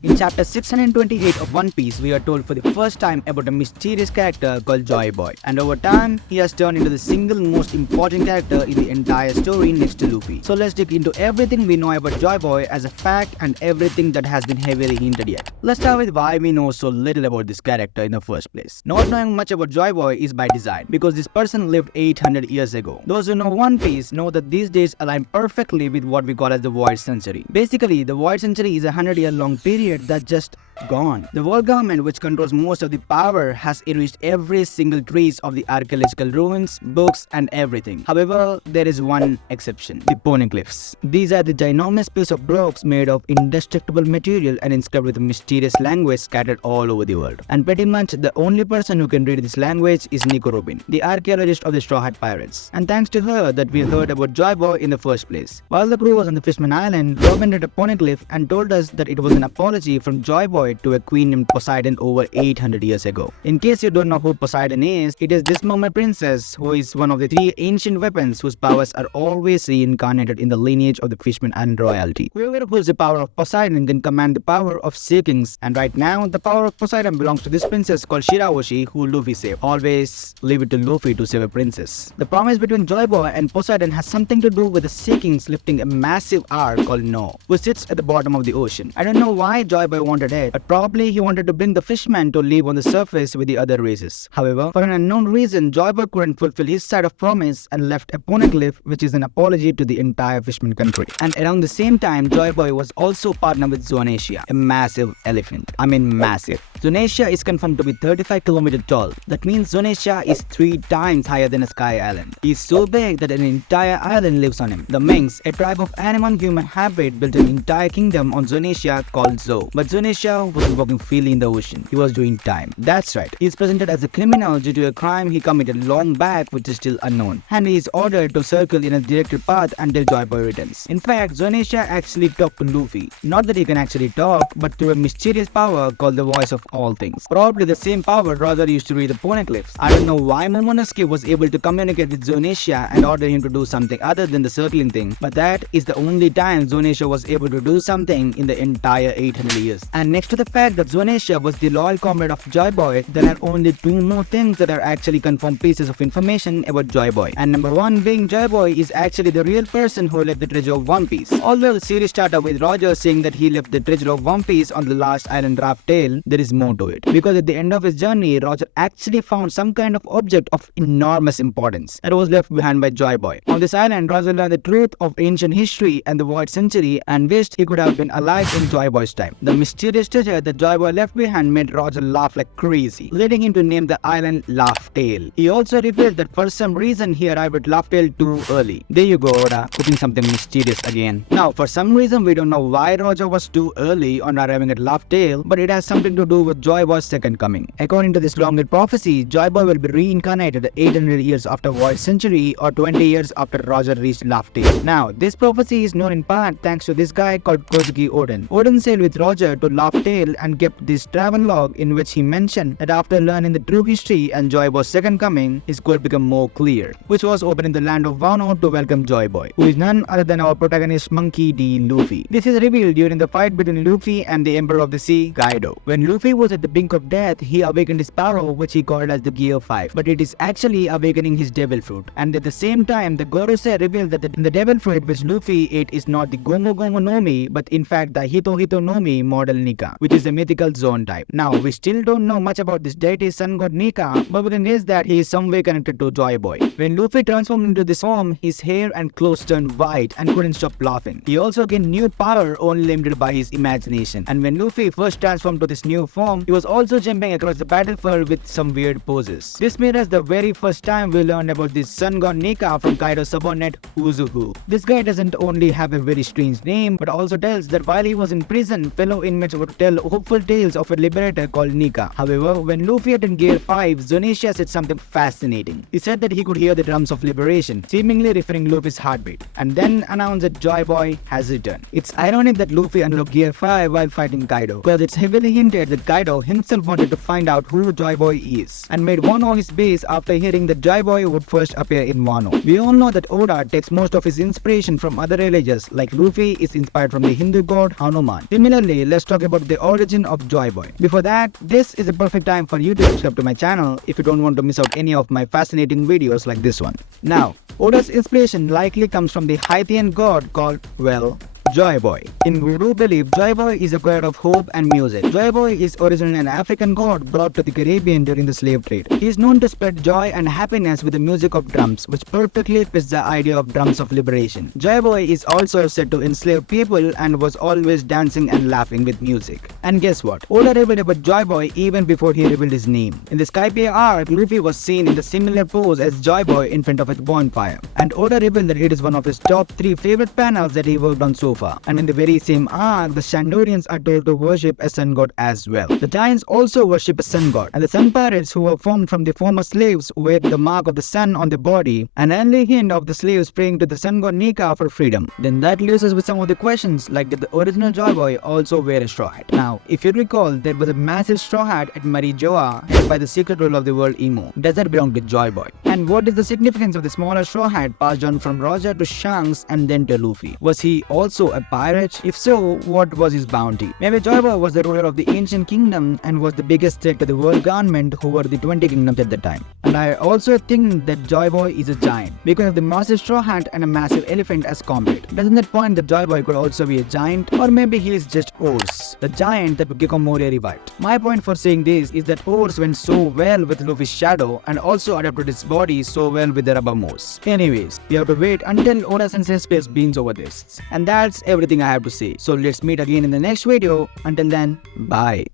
In chapter 628 of One Piece, we are told for the first time about a mysterious character called JOYBOY. And over time, he has turned into the single most important character in the entire story next to Luffy. So let's dig into everything we know about JOYBOY as a fact and everything that has been heavily hinted yet. Let's start with why we know so little about this character in the first place. Not knowing much about JOYBOY is by design, because this person lived 800 years ago. Those who know One Piece know that these days align perfectly with what we call as the Void Century. Basically, the Void Century is a 100-year-long period that just gone. The world government, which controls most of the power, has erased every single trace of the archaeological ruins, books, and everything. However, there is one exception: the poneglyphs. These are the ginormous piece of blocks made of indestructible material and inscribed with a mysterious language scattered all over the world. And pretty much the only person who can read this language is Nico Robin, the archaeologist of the Straw Hat Pirates. And thanks to her that we heard about JOYBOY in the first place. While the crew was on the Fishman Island, Robin read a poneglyph and told us that it was an apology from JOYBOY to a queen named Poseidon over 800 years ago. In case you don't know who Poseidon is, it is this mermaid princess who is one of the three ancient weapons whose powers are always reincarnated in the lineage of the Fishman Island royalty. Whoever holds the power of Poseidon can command the power of Sea Kings, and right now the power of Poseidon belongs to this princess called Shirahoshi, who Luffy saved. Always leave it to Luffy to save a princess. The promise between JOYBOY and Poseidon has something to do with the Sea Kings lifting a massive ark called No, which sits at the bottom of the ocean. I don't know why JOYBOY wanted it, but probably he wanted to bring the fishmen to live on the surface with the other races. However, for an unknown reason, JOYBOY couldn't fulfill his side of promise and left a poneglyph, which is an apology to the entire fishman country. And around the same time, JOYBOY was also partnered with Zonasia, a massive elephant. I mean massive. Zonasia is confirmed to be 35 kilometers tall. That means Zonasia is 3 times higher than a sky island. He is so big that an entire island lives on him. The Minks, a tribe of animal-human hybrid, built an entire kingdom on Zonasia called Zo. But Zonasia wasn't walking freely in the ocean. He was doing time. That's right. He is presented as a criminal due to a crime he committed long back, which is still unknown. And he is ordered to circle in a directed path until JOYBOY returns. In fact, Zonasia actually talked to Luffy. Not that he can actually talk, but through a mysterious power called the Voice of All Things. Probably the same power Roger used to read the poneglyphs. I don't know why Momonosuke was able to communicate with Zonasia and order him to do something other than the circling thing, but that is the only time Zonasia was able to do something in the entire 800 years. And next to the fact that Zonasia was the loyal comrade of JOYBOY, there are only 2 more things that are actually confirmed pieces of information about JOYBOY. And number 1 being JOYBOY is actually the real person who left the treasure of One Piece. Although the series started with Roger saying that he left the treasure of One Piece on the last island Raft Tail, there is more to it. Because at the end of his journey, Roger actually found some kind of object of enormous importance that was left behind by JOYBOY. On this island, Roger learned the truth of ancient history and the Void Century and wished he could have been alive in JOYBOY's time. The mysterious treasure that JOYBOY left behind made Roger laugh like crazy, leading him to name the island Laugh Tale. He also revealed that for some reason he arrived at Laugh Tale too early. There you go, Oda, putting something mysterious again. Now, for some reason we don't know why Roger was too early on arriving at Laugh Tale, but it has something to do with JOYBOY's second coming. According to this long-read prophecy, JOYBOY will be reincarnated 800 years after Void Century or 20 years after Roger reached Laugh Tale. Now, this prophecy is known in part thanks to this guy called Kozuki Oden. Oden sailed with Roger to Laugh Tale and kept this travel log in which he mentioned that after learning the true history and JOYBOY's second coming, his goal became more clear, which was opening the land of Wano to welcome JOYBOY, who is none other than our protagonist Monkey D. Luffy. This is revealed during the fight between Luffy and the Emperor of the Sea, Kaido. When Luffy was at the brink of death, he awakened his power, which he called as the Gear 5, but it is actually awakening his devil fruit. And at the same time, the Gorosei revealed that the devil fruit which Luffy ate is not the Gongo Gongo no Mi, but in fact the Hito Hito no Mi model Nika, which is a mythical zone type. Now, we still don't know much about this deity sun god Nika, but we can guess that he is some way connected to JOYBOY. When Luffy transformed into this form, his hair and clothes turned white and couldn't stop laughing. He also gained new power only limited by his imagination. And when Luffy first transformed to this new form, he was also jumping across the battlefield with some weird poses. This made us the very first time we learned about this sun god Nika from Kaido's subordinate Uzuhu. This guy doesn't only have a very strange name, but also tells that while he was in prison, fellow inmates would tell hopeful tales of a liberator called Nika. However, when Luffy had in Gear 5, Zonasia said something fascinating. He said that he could hear the drums of liberation, seemingly referring Luffy's heartbeat, and then announced that JOYBOY has returned. It's ironic that Luffy unlocked Gear 5 while fighting Kaido, because it's heavily hinted that Kaido himself wanted to find out who JOYBOY is, and made Wano his base after hearing that JOYBOY would first appear in Wano. We all know that Oda takes most of his inspiration from other religions, like Luffy is inspired from the Hindu god Hanuman. Similarly, let's talk about the the origin of JOYBOY. Before that, this is a perfect time for you to subscribe to my channel if you don't want to miss out any of my fascinating videos like this one. Now, Oda's inspiration likely comes from the Haitian god called, well, JOYBOY. In Voodoo belief, JOYBOY is a god of hope and music. JOYBOY is originally an African god brought to the Caribbean during the slave trade. He is known to spread joy and happiness with the music of drums, which perfectly fits the idea of drums of liberation. JOYBOY is also said to enslave people and was always dancing and laughing with music. And guess what? Oda revealed about JOYBOY even before he revealed his name. In the Skypiea arc, Luffy was seen in the similar pose as JOYBOY in front of his bonfire. And Oda revealed that it is one of his top 3 favorite panels that he worked on so far. And in the very same arc, the Shandorians are told to worship a sun god as well. The Giants also worship a sun god, and the sun pirates who were formed from the former slaves wear the mark of the sun on their body, an early hint of the slaves praying to the sun god Nika for freedom. Then that leaves us with some of the questions, like did the original JOYBOY also wear a straw hat? Now, if you recall, there was a massive straw hat at Marijoa held by the secret ruler of the world Emo. Does that belong to JOYBOY? And what is the significance of the smaller straw hat passed on from Roger to Shanks and then to Luffy? Was he also a pirate? If so, what was his bounty? Maybe JOYBOY was the ruler of the ancient kingdom and was the biggest threat to the world government, who were the 20 kingdoms at the time. And I also think that JOYBOY is a giant because of the massive straw hat and a massive elephant as comrade. Doesn't that point that JOYBOY could also be a giant? Or maybe he is just Ors, the giant that Gekko Moria revived. My point for saying this is that Ors went so well with Luffy's shadow and also adapted his body so well with the rubber moose. Anyways, we have to wait until Oda Sensei spills beans over this. And that's everything I have to say. So let's meet again in the next video. Until then, bye.